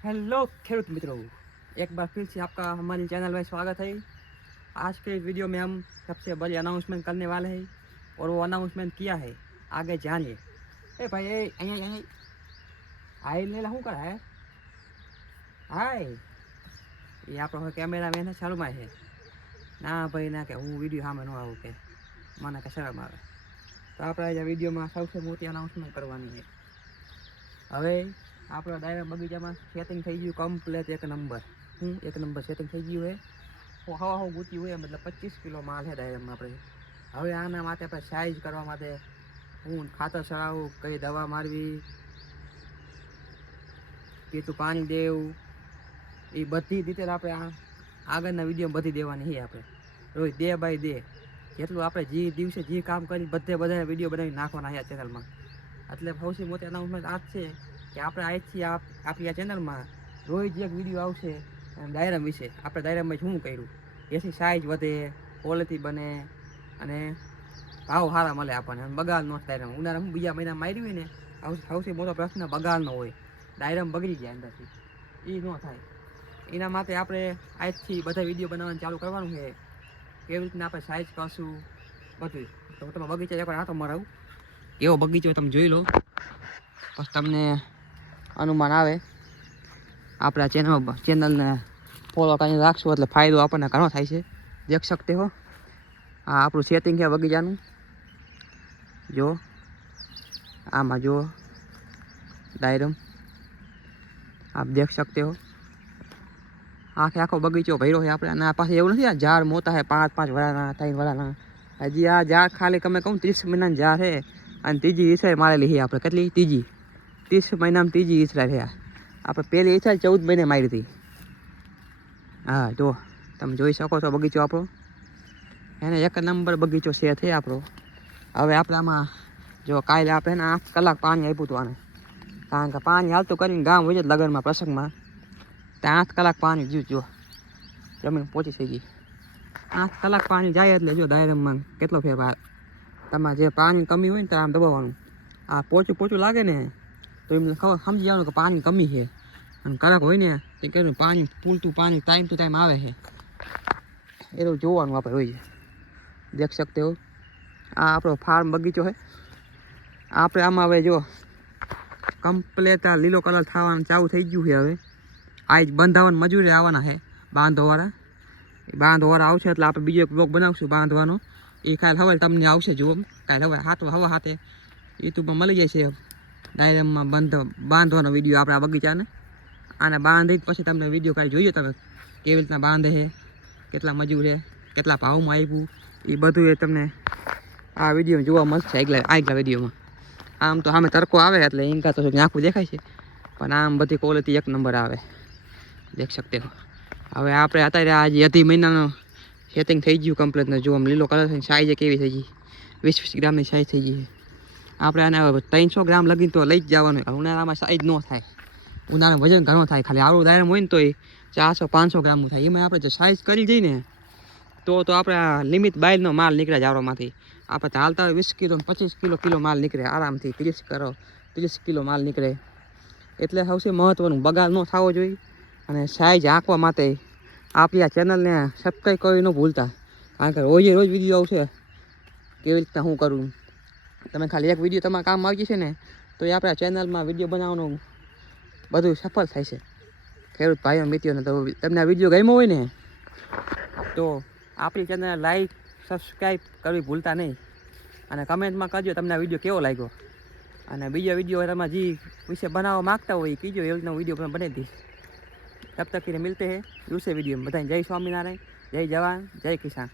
Hello खेडूत मित्रों, एक बार फिर से आपका हमारी चैनल में स्वागत है। आज के वीडियो में हम सबसे बड़ी अनाउंसमेंट करने वाले हैं और वो अनाउंसमेंट किया है आगे जानिए। ए भाई हाय ले શું કરે હે હાય એ આપણો કેમેરામેન શરમાય છે ના ભાઈ ના કે હું વિડીયો સામે ન આવું કે મને કે શરમ આવે તો આપણે આ વિડીયોમાં સૌથી મોટી અનાઉન્સમેન્ટ કરવાની છે। હવે આપણા ડાયરા બગીચામાં સેટિંગ થઈ ગયું કમ્પ્લેટ એક નંબર સેટિંગ થઈ ગયું છે। હવા ગૂંચ્યું હોય મતલબ 25 કિલો માલ છે ડાયરામાં આપણે। હવે આના માટે આપણે સાઇઝ કરવા માટે હું ખાતર ચડાવું, કઈ દવા મારવી, કેટલું પાણી દેવું, એ બધી ડિટેલ આપણે આગળના વિડીયોમાં બધી દેવાની છે। આપણે રોજ ડે બાય ડે જેટલું આપણે જે દિવસે જે કામ કરી બધા વિડીયો બનાવી નાખવાના છે ચેનલમાં। એટલે સૌથી મોટી અનાઉન્સમેન્ટ આ જ છે કે આપણે આજથી આપણી આ ચેનલમાં રોજ એક વિડીયો આવશે ડાયરામ વિશે। આપણે ડાયરામાં શું કર્યું એથી સાઇઝ વધે, ક્વોલિટી બને અને ભાવ સારા મળે આપણને, બગાડ ન થાય ડાયરામાં। ઉનાળામાં બીજા મહિના માર્યું હોય ને સૌથી મોટો પ્રશ્ન બગાડનો હોય, ડાયરામાં બગડી જાય અંદરથી, એ ન થાય। એના માટે આપણે આજથી બધા વિડીયો બનાવવાનું ચાલુ કરવાનું છે। કેવી રીતના આપણે સાઇઝ કરશું બધું તો તમે બગીચા એકવાર આટો મરાવું, એવો બગીચો તમે જોઈ લો પછી તમને અનુમાન આવે। આપણા ચેનલને ફોલો કરીને રાખશો એટલે ફાયદો આપણને ઘણો થાય છે। દેખ શકતે હો આ આપણું સેટિંગ છે બગીચાનું, જો આમાં જો ડાયરમ આપ દેખ सकते हो। આખો બગીચો ભર્યો છે આપણે। અને આ પાસે એવું નથી આ ઝાડ મોટા છે 5 વરાના 3 વરાના। હજી આ ઝાડ ખાલી તમે કહું 30 મહિનાના ઝાડ છે અને ત્રીજી ઈસરાઈ મારેલી છે આપણે। કેટલી? ત્રીજી 30 મહિનામાં ત્રીજી ઈસરાઈ છે। આપણે પહેલી ઈસરાઈ 14 મહિને મારી હતી। હા જો તમે જોઈ શકો છો બગીચો આપણો, એને એક નંબર બગીચો છે આપણો। હવે આપણે આમાં જો કાલે આપણે ને 8 કલાક પાણી આપ્યું હતું આને, કારણ કે પાણી હાલતું કરીને ગામ હોય જ લગનમાં પ્રસંગમાં, ત્યાં 8 કલાક પાણી જો જમીન પહોંચી થઈ ગઈ। 8 કલાક પાણી જાય એટલે જો ડાયરામાં કેટલો ફેરફાર। તમારે જે પાણી કમી હોય ને તો આમ દબાવવાનું, આ પોચું લાગે ને તો એમને સમજી જવાનું કે પાણી કમી છે। અને કડક હોય ને તો કે પાણી પૂરતું પાણી ટાઈમ ટુ ટાઈમ આવે છે, એવું જોવાનું આપણે હોય છે। દેખ શકતે હો આ આપણો ફાર્મ બગીચો છે। આપણે આમાં હવે જો કમ્પ્લેટ આ લીલો કલર થવાનું ચાલુ થઈ ગયું છે। હવે આજ બંધાવવાનું મજૂરી આવવાના છે, બાંધવાવાળા આવશે એટલે આપણે બીજો એક બ્લોગ બનાવશું બાંધવાનો। એ કાલે હવે તમને આવશે જુઓ, કાલે હવે હાથે યુટ્યુબમાં મળી જાય છે ડાયરામાં બાંધવાનો વિડીયો આપણે આ બગીચાને। આને બાંધી પછી તમને વિડીયો કાલે જોઈએ તમે કેવી રીતના બાંધે છે, કેટલા મજૂર છે, કેટલા ભાવમાં આપ્યું, એ બધું એ તમને આ વિડીયો જોવા મળશે આગલા વિડીયોમાં। આમ તો સામે તડકો આવે એટલે ઇન્કા તો આંખું દેખાય છે, પણ આમ બધી ક્વોલિટી એક નંબર આવે, દેખ શકતે હો। હવે આપણે અત્યારે આજે અઢી મહિનાનો સેટિંગ થઈ ગયું કમ્પ્લીટ ને જો આમ લીલો કલર થઈને સાઈઝ કેવી થઈ ગઈ, 20 ગ્રામની સાઈઝ થઈ ગઈ। આપણે આને 300 ગ્રામ લગીને તો લઈ જ જવાનું, ઉનાળામાં સાઈઝ ન થાય, ઉનાળામાં વજન ઘણો થાય। ખાલી આવું ડાયરામ હોય ને તો એ 400-500 ગ્રામનું થાય। એમાં આપણે જો સાઈઝ કરી જઈએ ને તો આપણે લિમિટ બાયરનો માલ નીકળે જાવડામાંથી। આપણે હાલતા 20 કિલો 25 કિલો માલ નીકળે આરામથી, 30 કિલો માલ નીકળે। એટલે સૌથી મહત્વનું બગાડ ન થવો જોઈએ। અને સાઈઝ આંકવા માટે આપણી આ ચેનલને સબસ્ક્રાઈબ કરી ન ભૂલતા, કારણ કે રોજ વિડીયો આવશે કેવી રીતના હું કરું। તમે ખાલી એક વિડીયો તમારા કામ આવી જશે ને તો એ આપણા ચેનલમાં વિડીયો બનાવવાનું બધું સફળ થાય છે। ખેડૂત ભાઈઓ મિત્રોને તો તમને આ વિડીયો ગમ્યો હોય ને તો આપણી ચેનલને લાઈક સબસ્ક્રાઈબ કરવી ભૂલતા નહીં, અને કમેન્ટમાં કરજો તમને આ વિડીયો કેવો લાગ્યો। અને બીજો વિડીયો તમે જે વિશે બનાવવા માગતા હોય એ કીજો, એ રીતનો વિડીયો પણ બનાવી દઈશ। तब तक फिर मिलते हैं दूसरे वीडियो में। बताएं जय स्वामीनारायण, जय जवान, जय किसान।